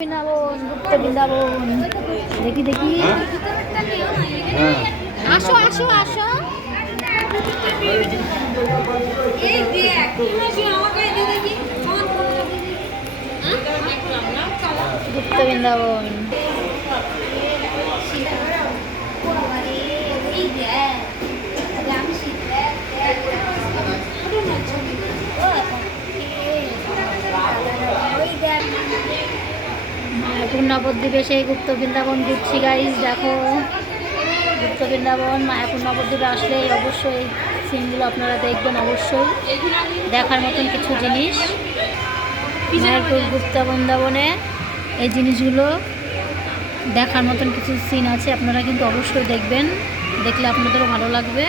বৃন্দাবন, গুপ্ত বৃন্দাবন। দেখি দেখি, আসো আসো আসো। গুপ্ত বৃন্দাবন। মায়াপুর নবদ্বীপে সেই গুপ্ত বৃন্দাবন ঘুরছি গাইজ। দেখো গুপ্ত বৃন্দাবন মায়াপুর নবদ্বীপে আসলে অবশ্যই সিনগুলো আপনারা দেখবেন। অবশ্যই দেখার মতন কিছু জিনিস মায়াপুর গুপ্ত বৃন্দাবনে এই জিনিসগুলো দেখার মতন কিছু সিন আছে। আপনারা কিন্তু অবশ্যই দেখবেন, দেখলে আপনাদেরও ভালো লাগবে।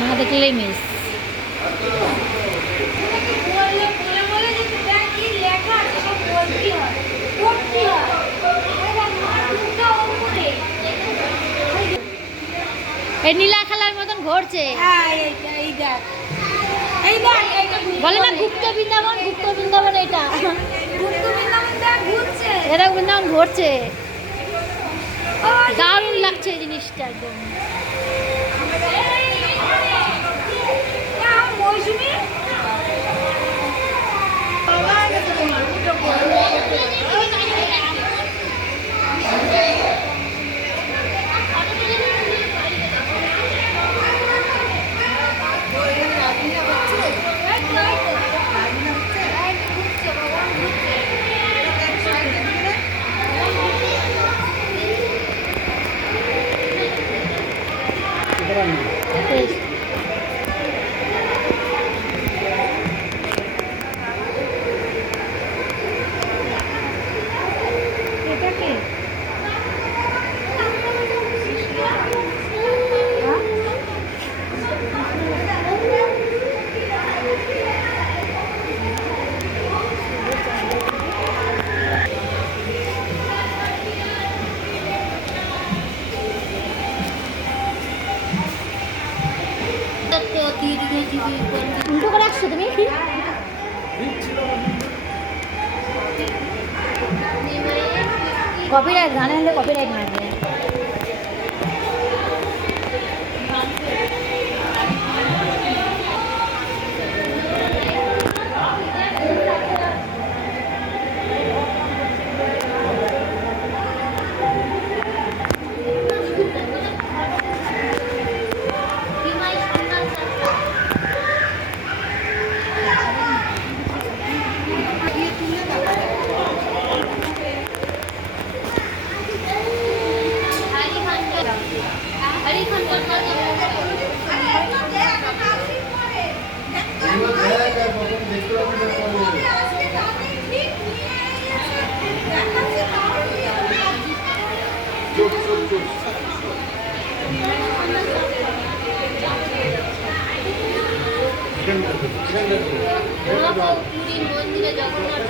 না দেখলেই মিস। এই নীলা খেলার মতন ঘুরছে, বলে না গুপ্ত বৃন্দাবন। গুপ্ত বৃন্দাবন এটা এটা বৃন্দাবন ঘুরছে। দারুণ লাগছে এই জিনিসটা একদম। উল্টো করে আসছো তুমি। কপিরাইট গানে হলে কপিরাইট মারবে। মন্দিরে জগন্নাথ